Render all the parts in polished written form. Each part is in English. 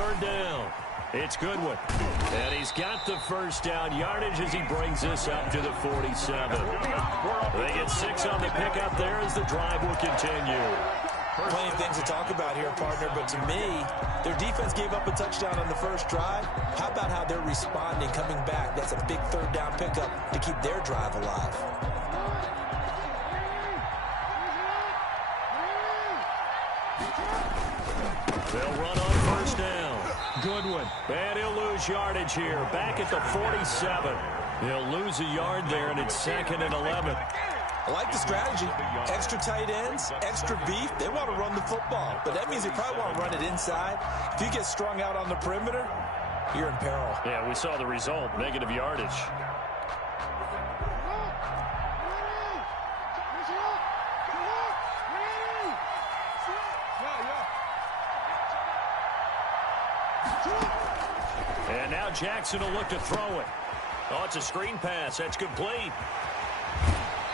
third down. It's Goodwin. And he's got the first down yardage as he brings this up to the 47. They get 6 on the pickup there as the drive will continue. Plenty of things to talk about here, partner, but to me, their defense gave up a touchdown on the first drive. How about how they're responding, coming back? That's a big third down pickup to keep their drive alive. They'll run on first down. Goodwin. And he'll lose yardage here. Back at the 47. He'll lose a yard there, and it's 2nd and 11. I like the strategy. Extra tight ends, extra beef. They want to run the football, but that means they probably want to run it inside. If you get strung out on the perimeter, you're in peril. Yeah, we saw the result, negative yardage. And now Jackson will look to throw it. Oh, it's a screen pass. That's complete.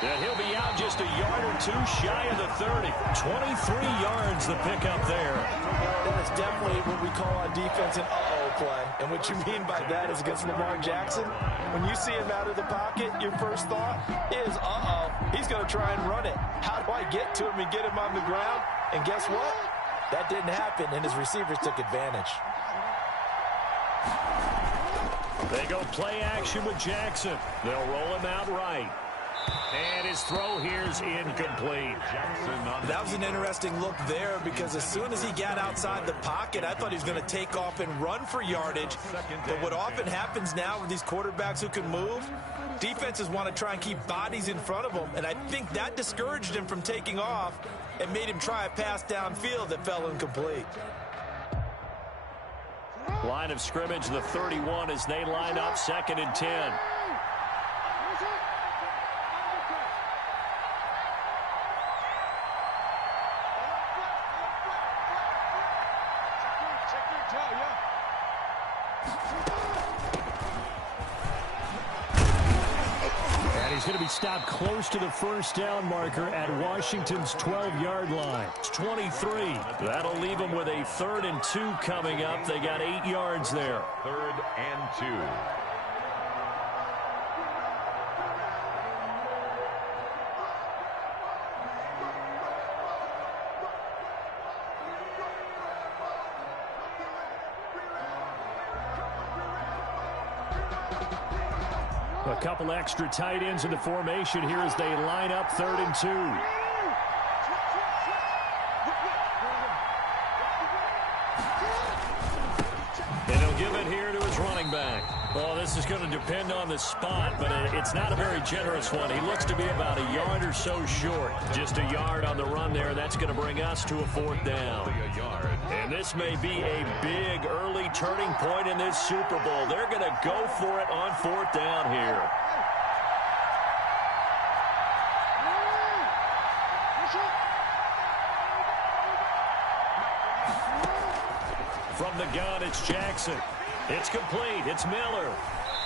And he'll be out just a yard or two shy of the 30. 23 yards the pickup there. That is definitely what we call on defense an uh-oh play. And what you mean by that is against Lamar Jackson, when you see him out of the pocket, your first thought is, uh-oh, he's going to try and run it. How do I get to him and get him on the ground? And guess what? That didn't happen, and his receivers took advantage. They go play action with Jackson. They'll roll him out right. And his throw here's incomplete. That was an interesting look there because as soon as he got outside the pocket, I thought he was going to take off and run for yardage. But what often happens now with these quarterbacks who can move, defenses want to try and keep bodies in front of them. And I think that discouraged him from taking off and made him try a pass downfield that fell incomplete. Line of scrimmage, the 31 as they line up 2nd and 10. He's going to be stopped close to the first down marker at Washington's 12-yard line. It's 23. That'll leave them with a 3rd and 2 coming up. They got 8 yards there. 3rd and 2. A couple extra tight ends in the formation here as they line up 3rd and 2. And he'll give it here to his running back. Well, this is going to depend on the spot, but it's not a very generous one. He looks to be about a yard or so short. Just a yard on the run there. That's going to bring us to a 4th down. And this may be a big early turning point in this Super Bowl. They're going to go for it on 4th down here. From the gun, it's Jackson. It's complete. It's Miller.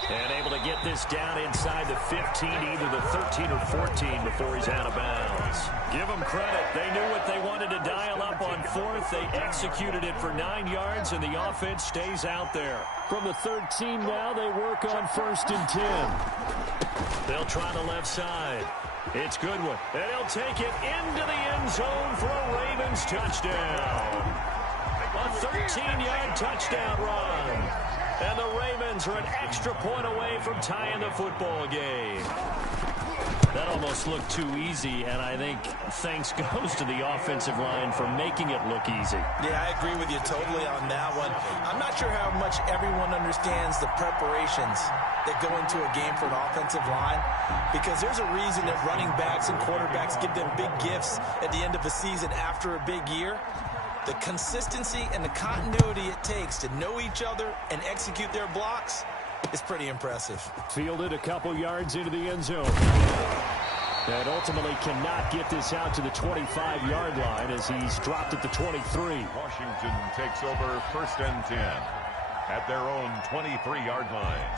And able to get this down inside the 15, either the 13 or 14 before he's out of bounds. Give them credit. They knew what they wanted to dial up on 4th. They executed it for 9 yards, and the offense stays out there. From the 13 now, they work on 1st and 10. They'll try the left side. It's Goodwin. And he'll take it into the end zone for a Ravens touchdown. A 13-yard touchdown run. And the Ravens are an extra point away from tying the football game. That almost looked too easy, and I think thanks goes to the offensive line for making it look easy. Yeah, I agree with you totally on that one. I'm not sure how much everyone understands the preparations that go into a game for an offensive line, because there's a reason that running backs and quarterbacks give them big gifts at the end of the season after a big year. The consistency and the continuity it takes to know each other and execute their blocks is pretty impressive. Fielded a couple yards into the end zone. And ultimately cannot get this out to the 25-yard line as he's dropped at the 23. Washington takes over 1st and 10 at their own 23-yard line.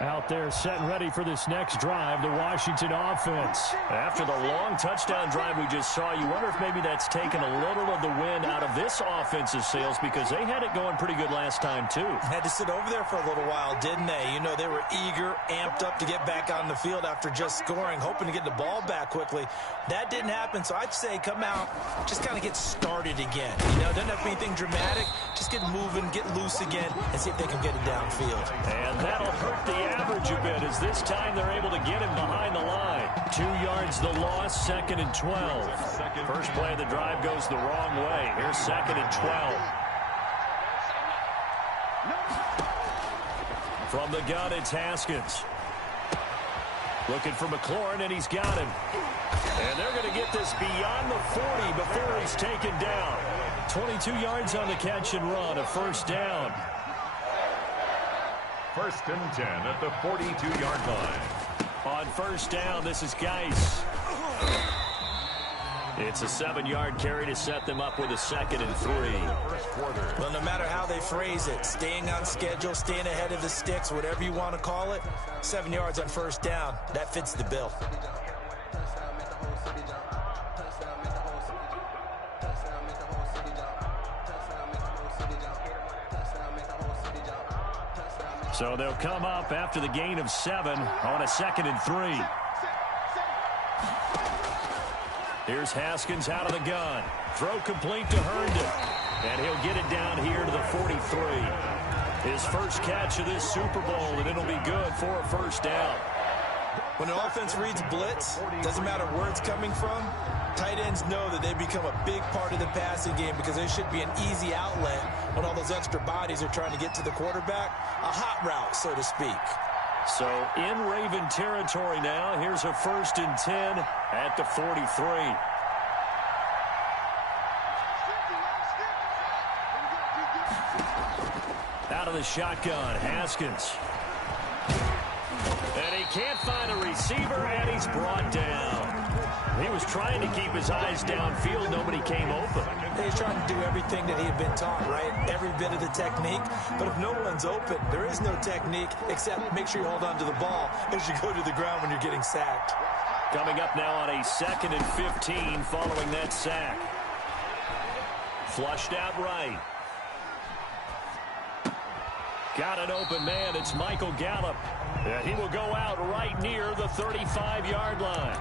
Out there set and ready for this next drive, the Washington offense. After the long touchdown drive we just saw, you wonder if maybe that's taken a little of the wind out of this offense's sails because they had it going pretty good last time too. Had to sit over there for a little while, didn't they? You know, they were eager, amped up to get back on the field after just scoring, hoping to get the ball back quickly. That didn't happen, so I'd say come out, just kind of get started again. You know, doesn't have to be anything dramatic. Just get moving, get loose again, and see if they can get it downfield. And that'll hurt the average a bit as this time they're able to get him behind the line. 2 yards the loss, 2nd and 12. First play of the drive goes the wrong way. Here's 2nd and 12. From the gun, it's Haskins. Looking for McLaurin, and he's got him. And they're going to get this beyond the 40 before he's taken down. 22 yards on the catch and run, a first down. 1st and 10 at the 42-yard line. On first down, this is Geis. It's a 7-yard carry to set them up with a 2nd and 3. Well, no matter how they phrase it, staying on schedule, staying ahead of the sticks, whatever you want to call it, 7 yards on first down, that fits the bill. So they'll come up after the gain of 7 on a 2nd and 3. Here's Haskins out of the gun. Throw complete to Herndon. And he'll get it down here to the 43. His first catch of this Super Bowl, and it'll be good for a first down. When an offense reads blitz, doesn't matter where it's coming from, tight ends know that they become a big part of the passing game because there should be an easy outlet when all those extra bodies are trying to get to the quarterback. A hot route, so to speak. So in Raven territory now. Here's a 1st and 10 at the 43. Out of the shotgun, Haskins. And he can't find a receiver, and he's brought down. He was trying to keep his eyes downfield. Nobody came open. He's trying to do everything that he had been taught, right? Every bit of the technique. But if no one's open, there is no technique except make sure you hold on to the ball as you go to the ground when you're getting sacked. Coming up now on a 2nd and 15 following that sack. Flushed out right. Got an open man. It's Michael Gallup. And he will go out right near the 35-yard line.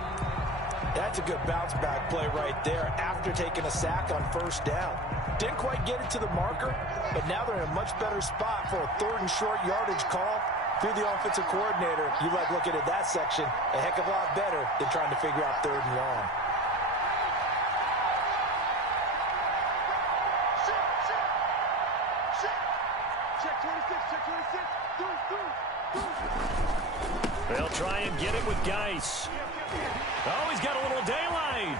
That's a good bounce-back play right there after taking a sack on first down. Didn't quite get it to the marker, but now they're in a much better spot for a 3rd and short yardage call. If you're the offensive coordinator, you like looking at that section a heck of a lot better than trying to figure out 3rd and long. They'll try and get it with Geis. Oh, he's got a little daylight.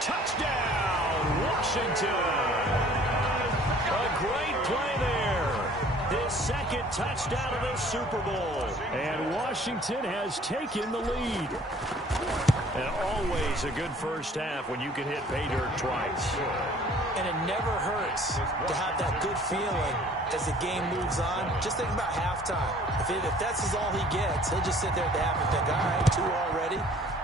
Touchdown, Washington. A great play there. His 2nd touchdown of the Super Bowl. And Washington has taken the lead. And always a good first half when you can hit pay dirt twice. And it never hurts to have that good feeling as the game moves on. Just think about halftime. If that's all he gets, he'll just sit there at the half and think, all right, 2 already.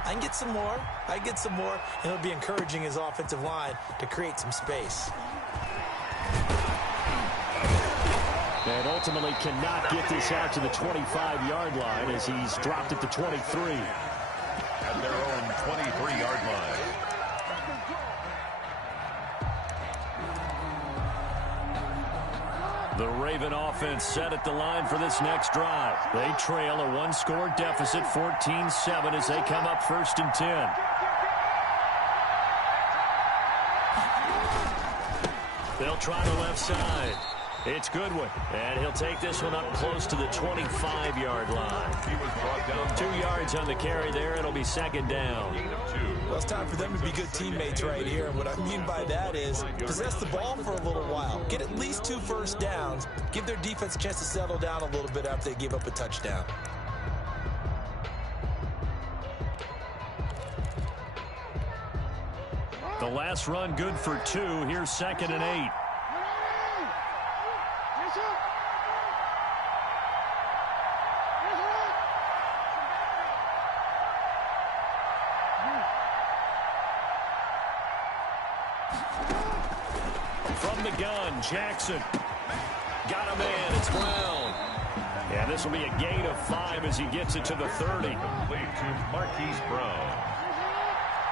I can get some more. I can get some more. And it'll be encouraging his offensive line to create some space. And ultimately cannot get this out to the 25-yard line as he's dropped at the 23. At their own 23-yard line. The Raven offense set at the line for this next drive. They trail a 1-score deficit, 14-7, as they come up 1st and 10. They'll try the left side. It's Goodwin, and he'll take this one up close to the 25-yard line. He was brought down 2 yards on the carry there. It'll be 2nd down. Well, it's time for them to be good teammates right here. And what I mean by that is possess the ball for a little while. Get at least 2 first downs. Give their defense a chance to settle down a little bit after they give up a touchdown. The last run good for 2. Here's 2nd and 8. From the gun, Jackson. Got a man. It's Brown. And this will be a gain of 5 as he gets it to the 30. Complete to Marquise Brown.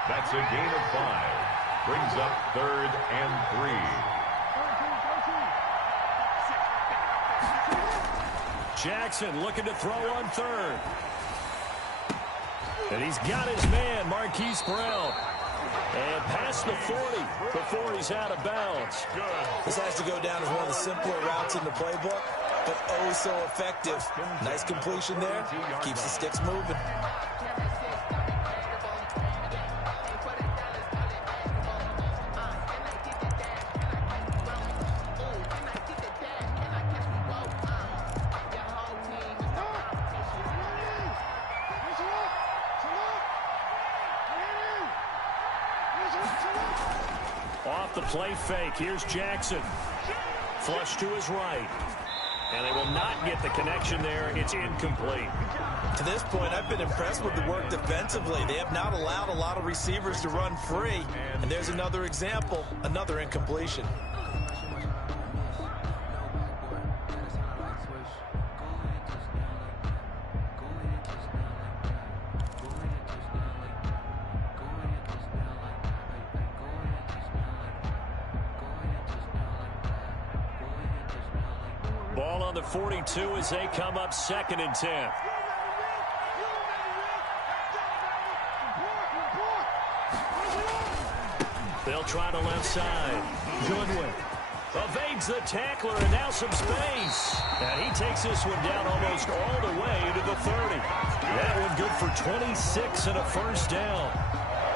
That's a gain of 5. Brings up 3rd and 3. Jackson looking to throw on 3rd. And he's got his man, Marquise Brown. And past the 40 before he's out of bounds. This has to go down as one of the simpler routes in the playbook, but oh so effective. Nice completion there. Keeps the sticks moving. Off the play fake, here's Jackson. Flush to his right. And they will not get the connection there. It's incomplete. To this point, I've been impressed with the work defensively. They have not allowed a lot of receivers to run free. And there's another example, another incompletion. Ball on the 42 as they come up 2nd and 10. They'll try the left side. Goodwin evades the tackler, and now some space. And he takes this one down almost all the way to the 30. That one good for 26 and a first down.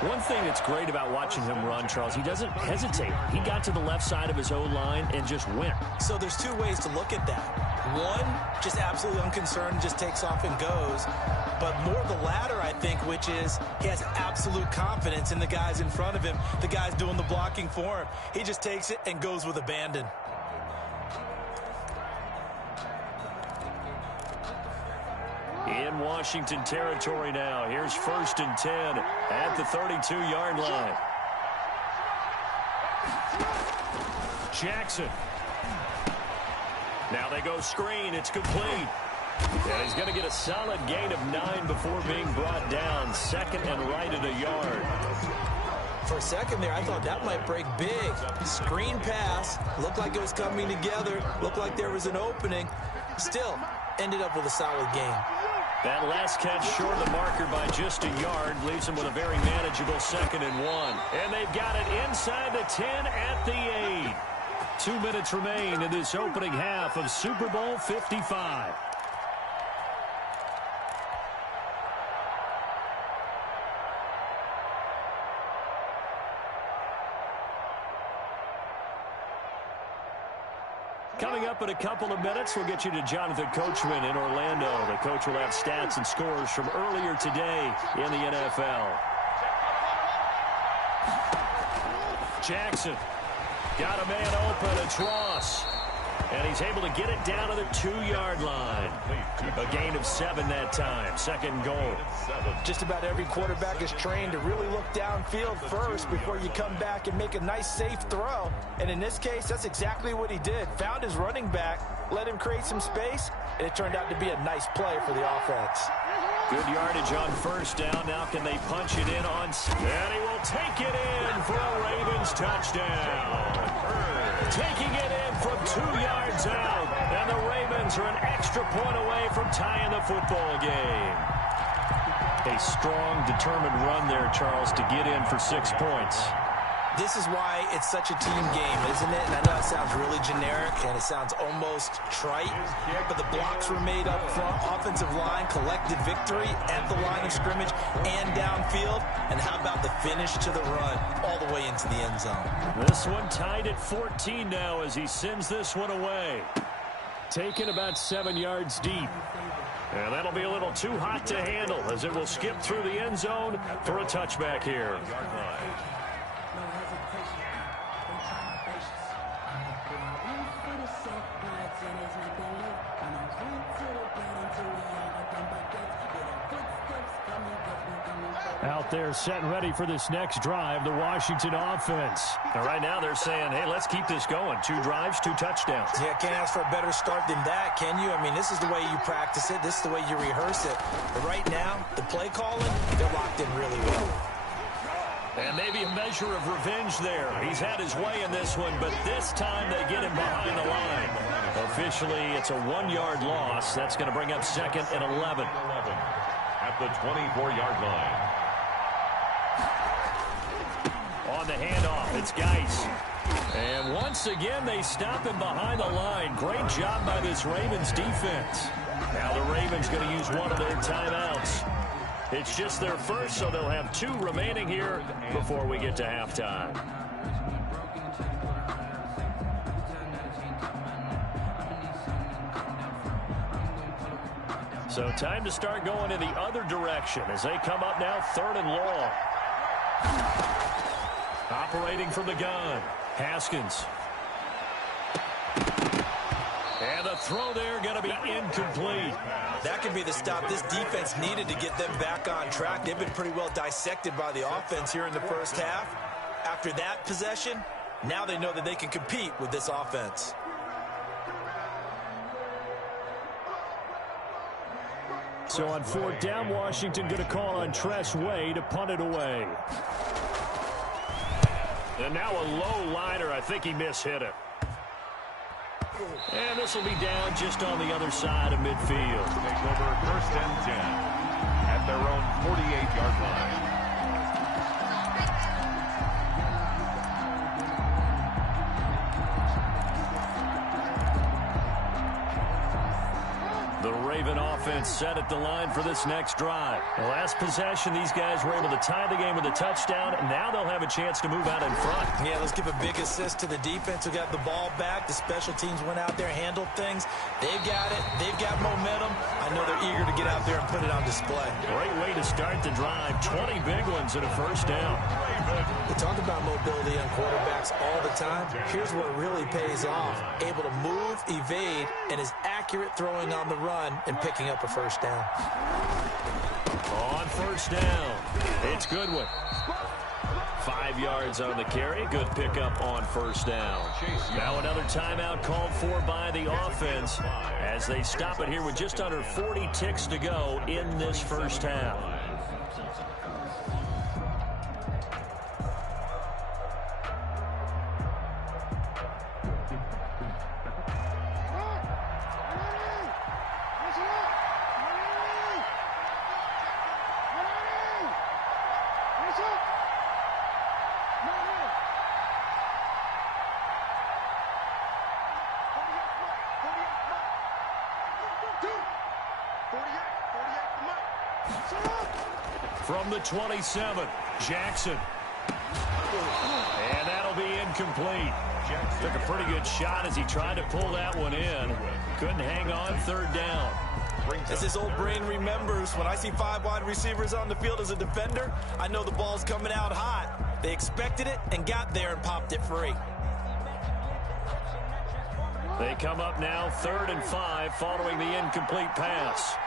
One thing that's great about watching him run, Charles, he doesn't hesitate. He got to the left side of his O-line and just went. So there's two ways to look at that. One, just absolutely unconcerned, just takes off and goes. But more the latter, I think, which is he has absolute confidence in the guys in front of him, the guys doing the blocking for him. He just takes it and goes with abandon. In Washington territory now. Here's 1st and 10 at the 32-yard line. Jackson. Now they go screen. It's complete. And he's going to get a solid gain of 9 before being brought down. 2nd and right at a yard. For a second there, I thought that might break big. Screen pass. Looked like it was coming together. Looked like there was an opening. Still, ended up with a solid gain. That last catch short of the marker by just a yard leaves him with a very manageable 2nd and 1. And they've got it inside the 10 at the 8. 2 minutes remain in this opening half of Super Bowl 55. Coming up in a couple of minutes, we'll get you to Jonathan Coachman in Orlando. The coach will have stats and scores from earlier today in the NFL. Jackson got a man open. It's Ross. And he's able to get it down to the 2-yard line. A gain of 7 that time. 2nd goal. Just about every quarterback is trained to really look downfield first before you come back and make a nice, safe throw. And in this case, that's exactly what he did. Found his running back, let him create some space, and it turned out to be a nice play for the offense. Good yardage on 1st down. Now can they punch it in on... And he will take it in for a Ravens touchdown. Taking it in from 2 yards out. And the Ravens are an extra point away from tying the football game. A strong, determined run there, Charles, to get in for 6 points. This is why it's such a team game, isn't it? And I know it sounds really generic and it sounds almost trite, but the blocks were made up front, offensive line, collected victory at the line of scrimmage and downfield. And how about the finish to the run all the way into the end zone? This one tied at 14 now as he sends this one away. Taken about 7 yards deep. And that'll be a little too hot to handle as it will skip through the end zone for a touchback here. Out there set and ready for this next drive, the Washington offense. And right now they're saying, hey, let's keep this going. 2 drives, 2 touchdowns. Yeah, can't ask for a better start than that, can you? I mean, this is the way you practice it. This is the way you rehearse it. But right now, the play calling, they're locked in really well. And maybe a measure of revenge there. He's had his way in this one, but this time they get him behind the line. Officially, it's a 1-yard loss. That's going to bring up 2nd and 11. At the 24-yard line. On the handoff, it's Geis. And once again, they stop him behind the line. Great job by this Ravens defense. Now the Ravens going to use one of their timeouts. It's just their first, so they'll have 2 remaining here before we get to halftime. So time to start going in the other direction as they come up now 3rd and long. Operating from the gun, Haskins. And the throw there going to be incomplete. That could be the stop this defense needed to get them back on track. They've been pretty well dissected by the offense here in the first half. After that possession, now they know that they can compete with this offense. So on 4th down, Washington going to call on Tress Way to punt it away. And now a low liner. I think he mishit it. And this will be down just on the other side of midfield. Take over 1st and 10 at their own 48-yard line. The Raven offense set at the line for this next drive. The last possession, these guys were able to tie the game with a touchdown, and now they'll have a chance to move out in front. Yeah, let's give a big assist to the defense who got the ball back. The special teams went out there, handled things. They've got it. They've got momentum. I know they're eager to get out there and put it on display. Great way to start the drive. 20 big ones and a 1st down. We talk about mobility on quarterbacks all the time. Here's where it really pays off. Able to move, evade, and is accurate throwing on the run and picking up a 1st down. On 1st down, it's Goodwin. 5 yards on the carry. Good pickup on 1st down. Now another timeout called for by the offense as they stop it here with just under 40 ticks to go in this first half. From the 27, Jackson. And that'll be incomplete. Took a pretty good shot as he tried to pull that one in. Couldn't hang on 3rd down. As his old brain remembers, when I see 5 wide receivers on the field as a defender, I know the ball's coming out hot. They expected it and got there and popped it free. They come up now 3rd and 5 following the incomplete pass.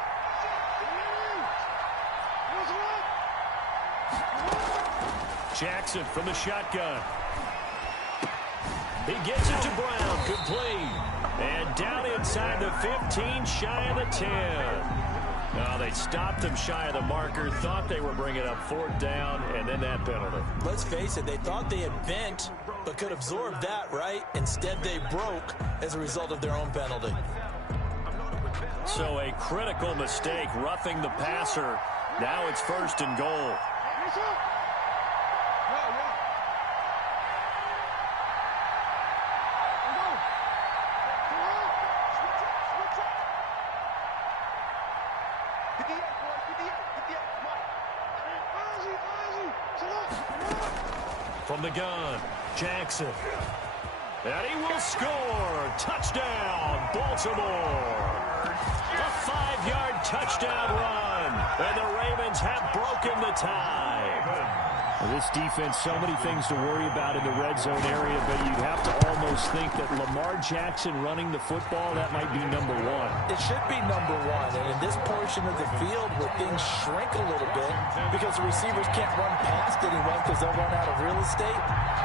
Jackson from the shotgun. He gets it to Brown, complete. And down inside the 15, shy of the 10. No, they stopped him shy of the marker, thought they were bringing up 4th down, and then that penalty. Let's face it, they thought they had bent, but could absorb that, right? Instead, they broke as a result of their own penalty. So a critical mistake, roughing the passer. Now it's 1st and goal. From the gun, Jackson. And he will score. Touchdown, Baltimore. A 5-yard touchdown run. And the Ravens have broken the tie. Well, this defense, so many things to worry about in the red zone area, but you'd have to almost think that Lamar Jackson running the football, that might be number one. It should be number one, and in this portion of the field where things shrink a little bit because the receivers can't run past anyone because they'll run out of real estate,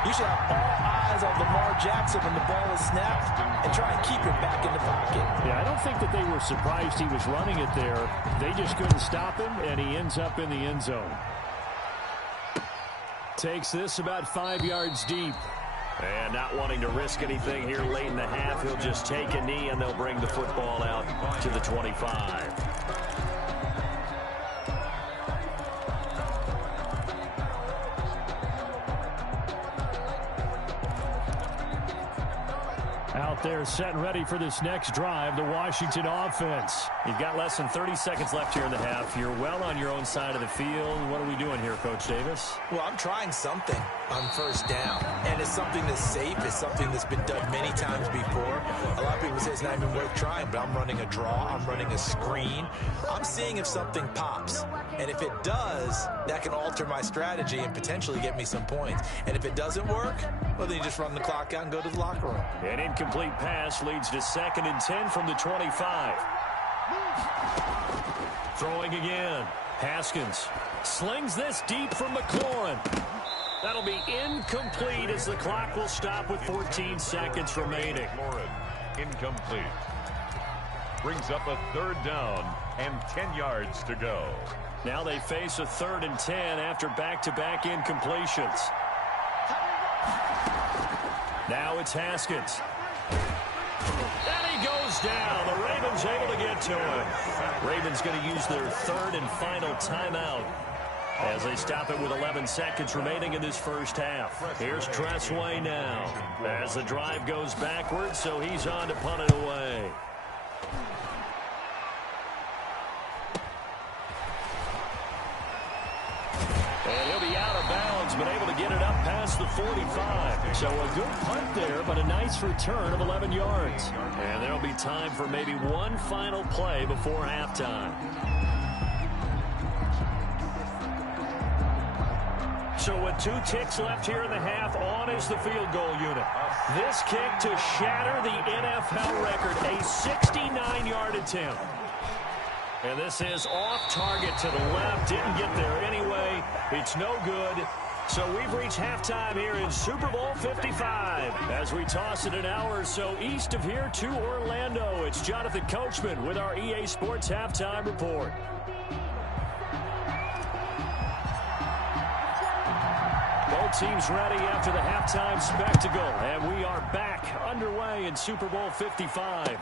you should have all eyes on Lamar Jackson when the ball is snapped and try and keep him back in the pocket. Yeah, I don't think that they were surprised he was running it there. They just couldn't stop him, and he ends up in the end zone. Takes this about 5 yards deep. And not wanting to risk anything here late in the half, he'll just take a knee, and they'll bring the football out to the 25. Out there set and ready for this next drive, the Washington offense. You've got less than 30 seconds left here in the half. You're well on your own side of the field. What are we doing here, Coach Davis? Well, I'm trying something on first down, and it's something that's safe. It's something that's been done many times before. A lot of people say it's not even worth trying, but I'm running a draw. I'm running a screen. I'm seeing if something pops, and if it does, that can alter my strategy and potentially get me some points. And if it doesn't work, well, then you just run the clock out and go to the locker room. An incomplete pass leads to 2nd and 10 from the 25. Throwing again. Haskins slings this deep from McLaurin. That'll be incomplete as the clock will stop with 14 seconds remaining. McLaurin, incomplete. Brings up a 3rd down and 10 yards to go. Now they face a 3rd and 10 after back-to-back incompletions. Now it's Haskins. And he goes down. The Ravens able to get to him. Ravens going to use their 3rd and final timeout as they stop it with 11 seconds remaining in this first half. Here's Tressway now as the drive goes backwards, so he's on to punt it away. And he'll be out of bounds, but able to get it up past the 45. So a good punt there, but a nice return of 11 yards. And there'll be time for maybe one final play before halftime. So with 2 ticks left here in the half, on is the field goal unit. This kick to shatter the NFL record, a 69-yard attempt. And this is off target to the left. Didn't get there anyway. It's no good. So we've reached halftime here in Super Bowl 55. As we toss it an hour or so east of here to Orlando, it's Jonathan Coachman with our EA Sports Halftime Report. Both teams ready after the halftime spectacle. And we are back underway in Super Bowl 55.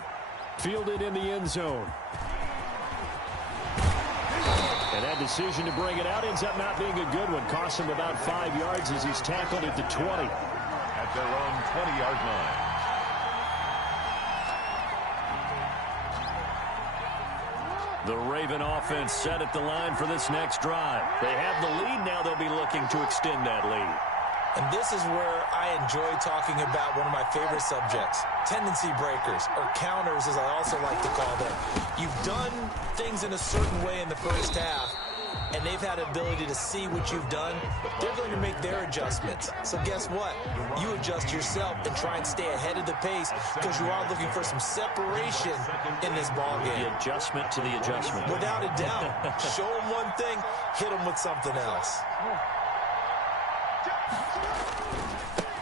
Fielded in the end zone. And that decision to bring it out ends up not being a good one. Costs him about 5 yards as he's tackled at the 20. At their own 20-yard line. The Raven offense set at the line for this next drive. They have the lead now. They'll be looking to extend that lead. And this is where I enjoy talking about one of my favorite subjects, tendency breakers, or counters as I also like to call them. You've done things in a certain way in the first half, and they've had the ability to see what you've done. They're going to make their adjustments. So guess what? You adjust yourself and try and stay ahead of the pace because you are looking for some separation in this ballgame. The adjustment to the adjustment. Without a doubt. Show them one thing, hit them with something else.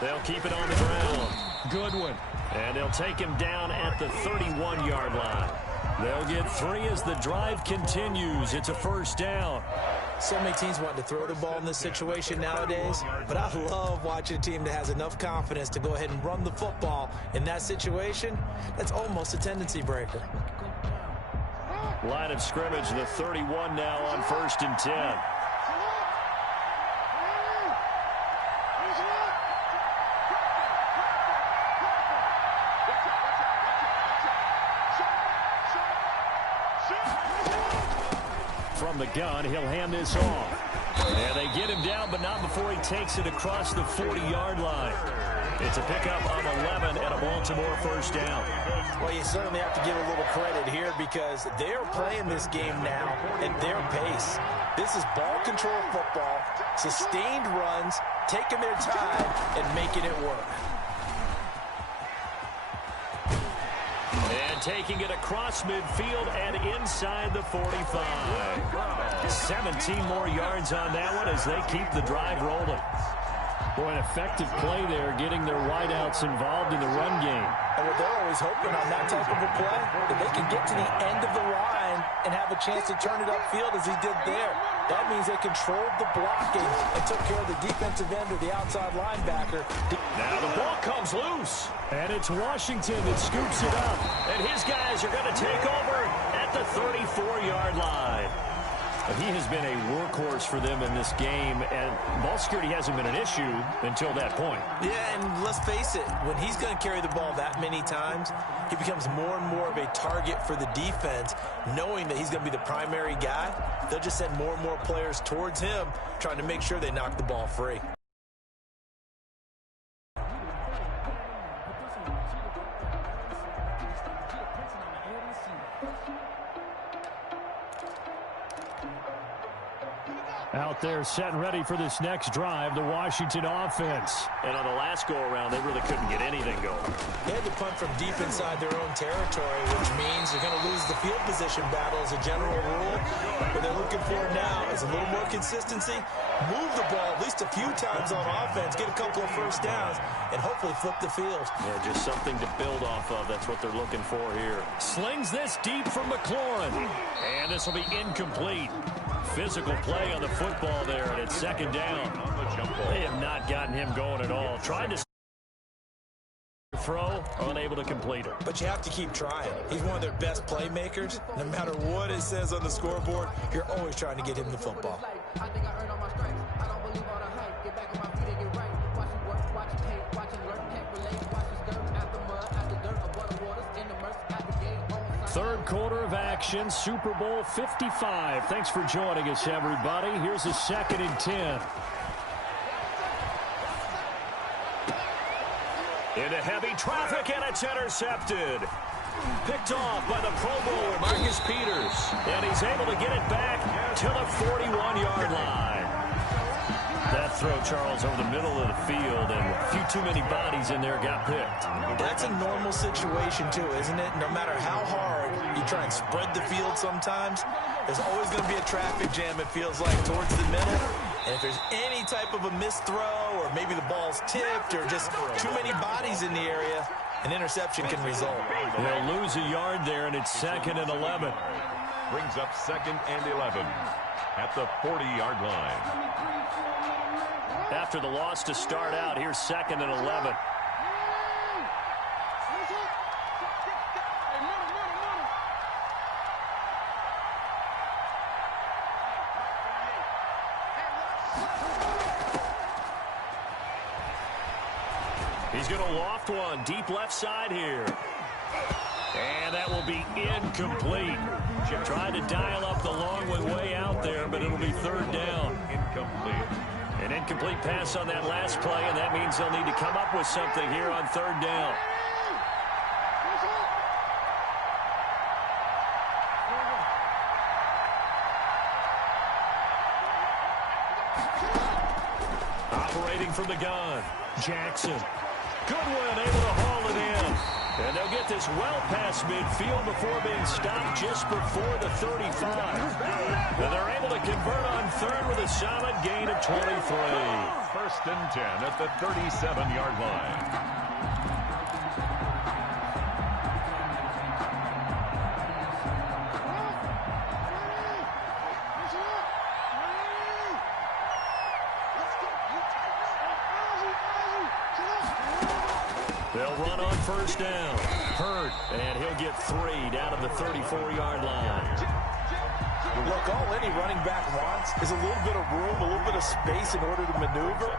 They'll keep it on the ground. Goodwin. And they'll take him down at the 31-yard line. They'll get 3 as the drive continues. It's a first down. So many teams want to throw the ball in this situation nowadays, but I love watching a team that has enough confidence to go ahead and run the football in that situation. That's almost a tendency breaker. Line of scrimmage, the 31 now on 1st and 10. From the gun, he'll hand this off. And they get him down, but not before he takes it across the 40-yard line. It's a pickup of 11 and a Baltimore first down. Well, you certainly have to give a little credit here because they're playing this game now at their pace. This is ball control football, sustained runs, taking their time, and making it work. And taking it across midfield and inside the 45. 17 more yards on that one as they keep the drive rolling. Boy, an effective play there, getting their wideouts involved in the run game. And what they're always hoping on that type of a play, that they can get to the end of the line and have a chance to turn it upfield as he did there. That means they controlled the blocking and took care of the defensive end or the outside linebacker. Now the ball comes loose. And it's Washington that scoops it up. And his guys are going to take over at the 34-yard line. He has been a workhorse for them in this game, and ball security hasn't been an issue until that point. Yeah, and let's face it, when he's going to carry the ball that many times, he becomes more and more of a target for the defense, knowing that he's going to be the primary guy. They'll just send more and more players towards him, trying to make sure they knock the ball free. Out there set and ready for this next drive, the Washington offense. And on the last go-around, they really couldn't get anything going. They had to punt from deep inside their own territory, which means they're going to lose the field position battle as a general rule. What they're looking for now is a little more consistency, move the ball at least a few times on offense, get a couple of first downs, and hopefully flip the field. Yeah, just something to build off of. That's what they're looking for here. Slings this deep from McLaurin. And this will be incomplete. Physical play on the football there, and it's second down. They have not gotten him going at all. Trying to throw, unable to complete it. But you have to keep trying. He's one of their best playmakers. No matter what it says on the scoreboard, you're always trying to get him the football. I think I earned all my stripes. I don't believe all the hype. Get back on my feet and get right. Watch it work, watch it hate, watch it learn, can't relate. Watch it skirt at the mud, at the dirt, above the waters, in the murk, at the gate. Third quarter of action, Super Bowl 55. Thanks for joining us, everybody. Here's a 2nd and 10. Into heavy traffic, and it's intercepted. Picked off by the Pro Bowler, Marcus Peters. And he's able to get it back to the 41-yard line. That throw, Charles, over the middle of the field, and a few too many bodies in there got picked. That's a normal situation, too, isn't it? No matter how hard you try and spread the field sometimes, there's always going to be a traffic jam, it feels like, towards the middle. And if there's any type of a missed throw, or maybe the ball's tipped, or just too many bodies in the area, an interception can result. They'll lose a yard there, and it's 2nd and 11. Brings up 2nd and 11 at the 40-yard line. After the loss to start out, here's 2nd and 11. He's going to loft one deep left side here. And that will be incomplete. Tried to dial up the long one way out there, but it'll be 3rd down. Incomplete. An incomplete pass on that last play, and that means they'll need to come up with something here on 3rd down. Operating from the gun, Jackson. Goodwin able to haul it in. And they'll get this well past midfield before being stopped just before the 35. And they're able to convert on 3rd with a solid gain of 23. 1st and 10 at the 37-yard line. They'll run on 1st down. Hurt, and he'll get 3 down at the 34-yard line. Look, all any running back wants is a little bit of room, a little bit of space in order to maneuver.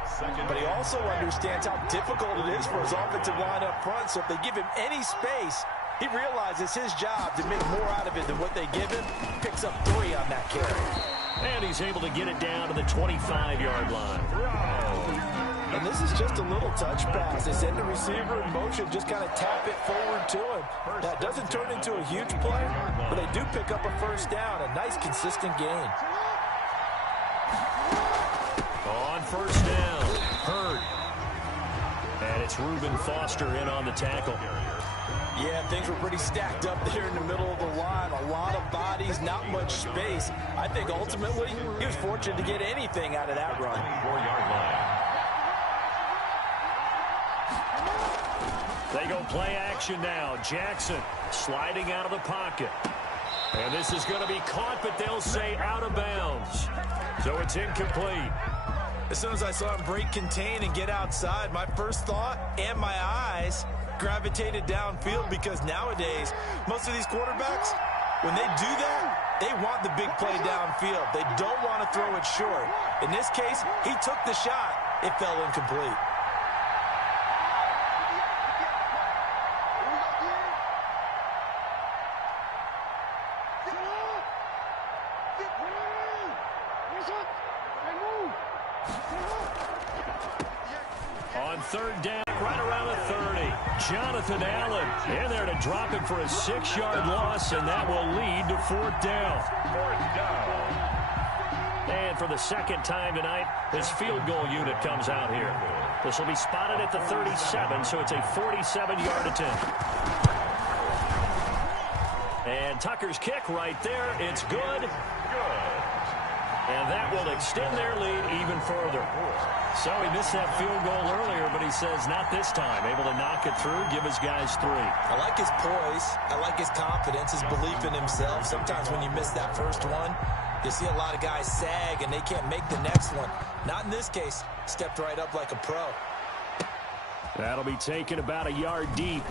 But he also understands how difficult it is for his offensive line up front. So if they give him any space, he realizes his job to make more out of it than what they give him. Picks up 3 on that carry. And he's able to get it down to the 25-yard line. And this is just a little touch pass. They send the receiver in motion, just kind of tap it forward to him. That doesn't turn into a huge play, but they do pick up a first down. A nice, consistent gain. On first down, Hurd. And it's Reuben Foster in on the tackle. Yeah, things were pretty stacked up there in the middle of the line. A lot of bodies, not much space. I think ultimately he was fortunate to get anything out of that run. 4-yard line. They go play action now. Jackson sliding out of the pocket. And this is going to be caught, but they'll say out of bounds. So it's incomplete. As soon as I saw him break contain and get outside, my first thought and my eyes gravitated downfield, because nowadays, most of these quarterbacks, when they do that, they want the big play downfield. They don't want to throw it short. In this case, he took the shot. It fell incomplete. On third down, right around the 30. Jonathan Allen in there to drop it for a 6-yard loss, and that will lead to fourth down. And for the second time tonight, this field goal unit comes out here. This will be spotted at the 37, so it's a 47-yard attempt. And Tucker's kick right there. It's good. And that will extend their lead even further. So he missed that field goal earlier, but he says not this time. Able to knock it through, give his guys 3. I like his poise. I like his confidence, his belief in himself. Sometimes when you miss that first one, you see a lot of guys sag and they can't make the next one. Not in this case. Stepped right up like a pro. That'll be taken about a yard deep.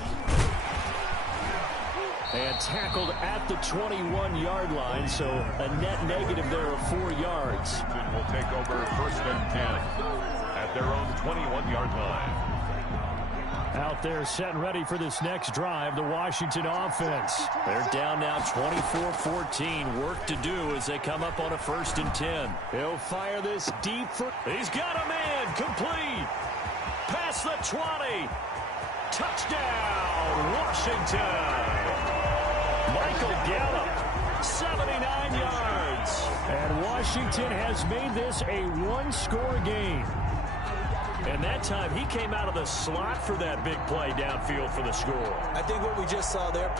And tackled at the 21-yard line, so a net negative there of 4 yards. Will take over first and 10 at their own 21-yard line. Out there set and ready for this next drive, the Washington offense. They're down now 24-14. Work to do as they come up on a first and 10. He'll fire this deep for... He's got a man complete. Past the 20. Touchdown, Washington. Michael Gallup, 79 yards. And Washington has made this a one-score game. And that time he came out of the slot for that big play downfield for the score. I think what we just saw there